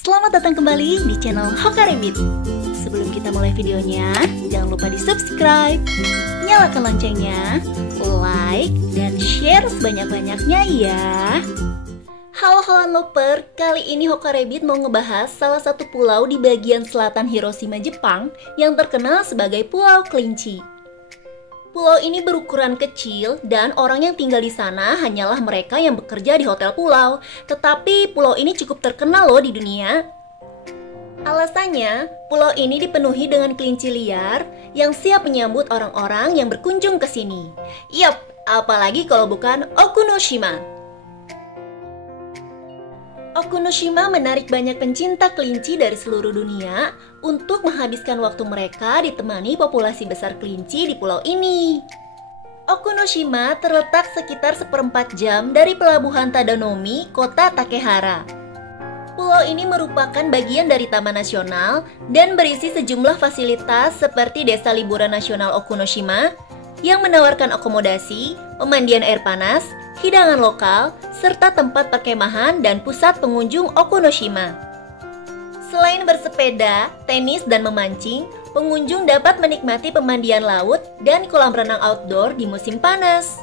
Selamat datang kembali di channel Hokarebit. Sebelum kita mulai videonya, jangan lupa di subscribe, nyalakan loncengnya, like, dan share sebanyak-banyaknya ya. Halo Loper, kali ini Hokarebit mau ngebahas salah satu pulau di bagian selatan Hiroshima, Jepang yang terkenal sebagai Pulau Kelinci. Pulau ini berukuran kecil dan orang yang tinggal di sana hanyalah mereka yang bekerja di hotel pulau. Tetapi pulau ini cukup terkenal loh di dunia. Alasannya, pulau ini dipenuhi dengan kelinci liar yang siap menyambut orang-orang yang berkunjung ke sini. Yap, apalagi kalau bukan Okunoshima. Okunoshima menarik banyak pencinta kelinci dari seluruh dunia untuk menghabiskan waktu mereka ditemani populasi besar kelinci di pulau ini. Okunoshima terletak sekitar 1/4 jam dari pelabuhan Tadanomi, kota Takehara. Pulau ini merupakan bagian dari Taman Nasional dan berisi sejumlah fasilitas seperti Desa Liburan Nasional Okunoshima yang menawarkan akomodasi, pemandian air panas, hidangan lokal, serta tempat perkemahan dan pusat pengunjung Okunoshima. Selain bersepeda, tenis, dan memancing, pengunjung dapat menikmati pemandian laut dan kolam renang outdoor di musim panas.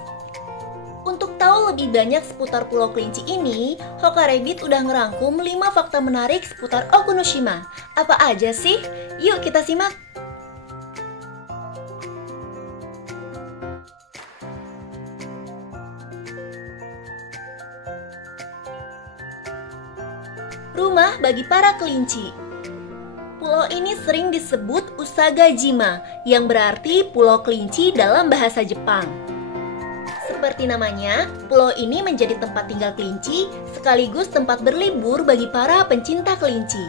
Untuk tahu lebih banyak seputar Pulau Kelinci ini, Hokarebit udah ngerangkum 5 fakta menarik seputar Okunoshima. Apa aja sih? Yuk kita simak! Rumah bagi para kelinci. Pulau ini sering disebut Usagajima, yang berarti pulau kelinci dalam bahasa Jepang. Seperti namanya, pulau ini menjadi tempat tinggal kelinci sekaligus tempat berlibur bagi para pencinta kelinci.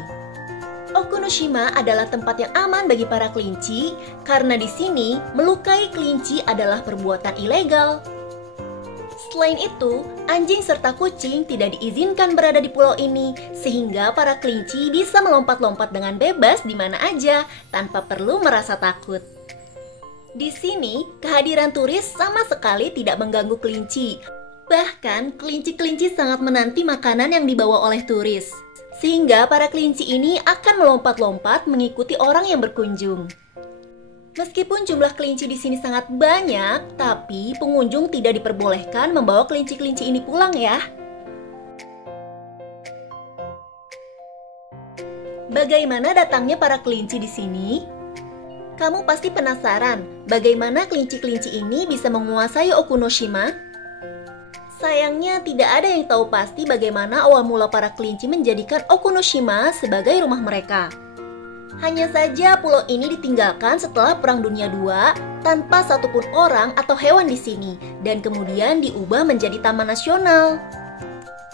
Okunoshima adalah tempat yang aman bagi para kelinci karena di sini melukai kelinci adalah perbuatan ilegal. Selain itu, anjing serta kucing tidak diizinkan berada di pulau ini, sehingga para kelinci bisa melompat-lompat dengan bebas di mana aja, tanpa perlu merasa takut. Di sini, kehadiran turis sama sekali tidak mengganggu kelinci. Bahkan, kelinci-kelinci sangat menanti makanan yang dibawa oleh turis, sehingga para kelinci ini akan melompat-lompat mengikuti orang yang berkunjung. Meskipun jumlah kelinci di sini sangat banyak, tapi pengunjung tidak diperbolehkan membawa kelinci-kelinci ini pulang ya. Bagaimana datangnya para kelinci di sini? Kamu pasti penasaran, bagaimana kelinci-kelinci ini bisa menguasai Okunoshima? Sayangnya tidak ada yang tahu pasti bagaimana awal mula para kelinci menjadikan Okunoshima sebagai rumah mereka. Hanya saja pulau ini ditinggalkan setelah Perang Dunia II tanpa satupun orang atau hewan di sini dan kemudian diubah menjadi taman nasional.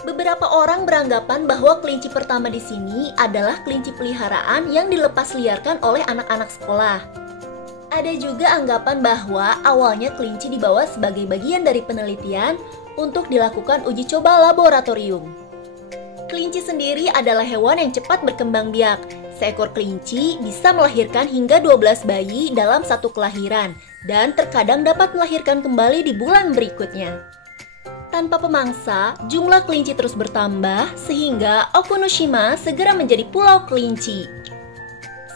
Beberapa orang beranggapan bahwa kelinci pertama di sini adalah kelinci peliharaan yang dilepas liarkan oleh anak-anak sekolah. Ada juga anggapan bahwa awalnya kelinci dibawa sebagai bagian dari penelitian untuk dilakukan uji coba laboratorium. Kelinci sendiri adalah hewan yang cepat berkembang biak. Seekor kelinci bisa melahirkan hingga 12 bayi dalam satu kelahiran dan terkadang dapat melahirkan kembali di bulan berikutnya. Tanpa pemangsa, jumlah kelinci terus bertambah sehingga Okunoshima segera menjadi pulau kelinci.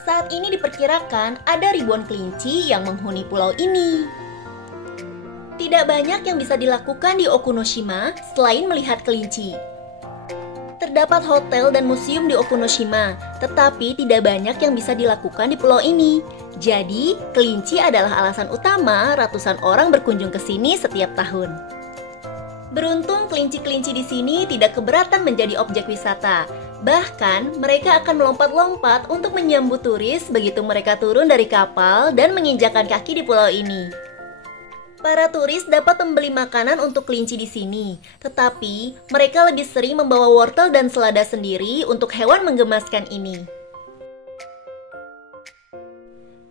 Saat ini diperkirakan ada ribuan kelinci yang menghuni pulau ini. Tidak banyak yang bisa dilakukan di Okunoshima selain melihat kelinci. Terdapat hotel dan museum di Okunoshima, tetapi tidak banyak yang bisa dilakukan di pulau ini. Jadi, kelinci adalah alasan utama ratusan orang berkunjung ke sini setiap tahun. Beruntung kelinci-kelinci di sini tidak keberatan menjadi objek wisata. Bahkan, mereka akan melompat-lompat untuk menyambut turis begitu mereka turun dari kapal dan menginjakan kaki di pulau ini. Para turis dapat membeli makanan untuk kelinci di sini, tetapi mereka lebih sering membawa wortel dan selada sendiri untuk hewan menggemaskan ini.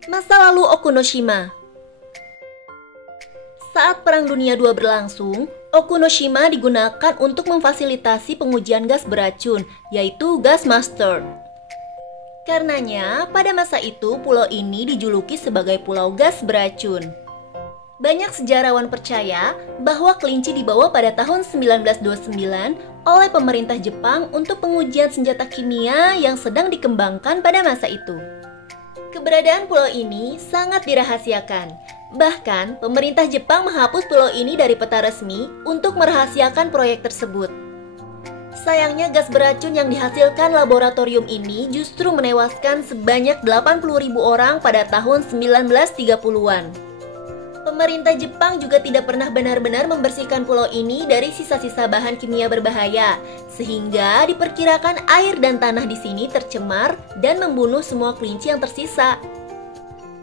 Masa lalu Okunoshima. Saat Perang Dunia II berlangsung, Okunoshima digunakan untuk memfasilitasi pengujian gas beracun, yaitu gas mustard. Karenanya, pada masa itu pulau ini dijuluki sebagai Pulau Gas Beracun. Banyak sejarawan percaya bahwa kelinci dibawa pada tahun 1929 oleh pemerintah Jepang untuk pengujian senjata kimia yang sedang dikembangkan pada masa itu. Keberadaan pulau ini sangat dirahasiakan. Bahkan, pemerintah Jepang menghapus pulau ini dari peta resmi untuk merahasiakan proyek tersebut. Sayangnya gas beracun yang dihasilkan laboratorium ini justru menewaskan sebanyak 80.000 orang pada tahun 1930-an. Pemerintah Jepang juga tidak pernah benar-benar membersihkan pulau ini dari sisa-sisa bahan kimia berbahaya, sehingga diperkirakan air dan tanah di sini tercemar dan membunuh semua kelinci yang tersisa.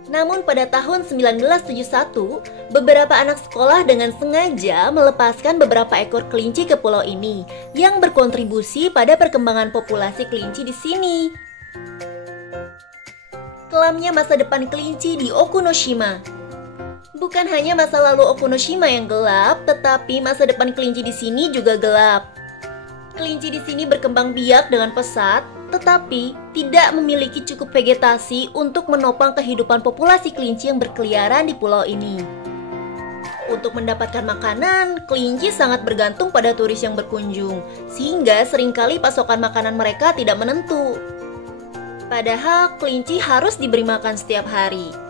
Namun pada tahun 1971, beberapa anak sekolah dengan sengaja melepaskan beberapa ekor kelinci ke pulau ini, yang berkontribusi pada perkembangan populasi kelinci di sini. Kelamnya masa depan kelinci di Okunoshima. Bukan hanya masa lalu Okunoshima yang gelap, tetapi masa depan kelinci di sini juga gelap. Kelinci di sini berkembang biak dengan pesat, tetapi tidak memiliki cukup vegetasi untuk menopang kehidupan populasi kelinci yang berkeliaran di pulau ini. Untuk mendapatkan makanan, kelinci sangat bergantung pada turis yang berkunjung, sehingga seringkali pasokan makanan mereka tidak menentu. Padahal kelinci harus diberi makan setiap hari.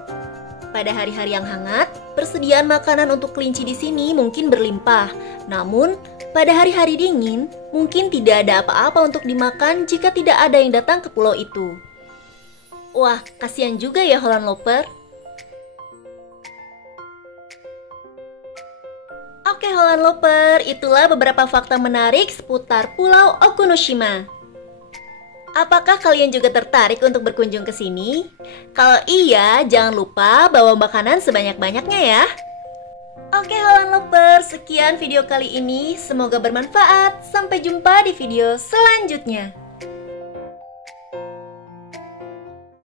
Pada hari-hari yang hangat, persediaan makanan untuk kelinci di sini mungkin berlimpah. Namun, pada hari-hari dingin, mungkin tidak ada apa-apa untuk dimakan jika tidak ada yang datang ke pulau itu. Wah, kasihan juga ya Holland Loper. Oke Holland Loper, itulah beberapa fakta menarik seputar Pulau Okunoshima. Apakah kalian juga tertarik untuk berkunjung ke sini? Kalau iya, jangan lupa bawa makanan sebanyak-banyaknya ya. Oke Holland Loper, sekian video kali ini. Semoga bermanfaat. Sampai jumpa di video selanjutnya.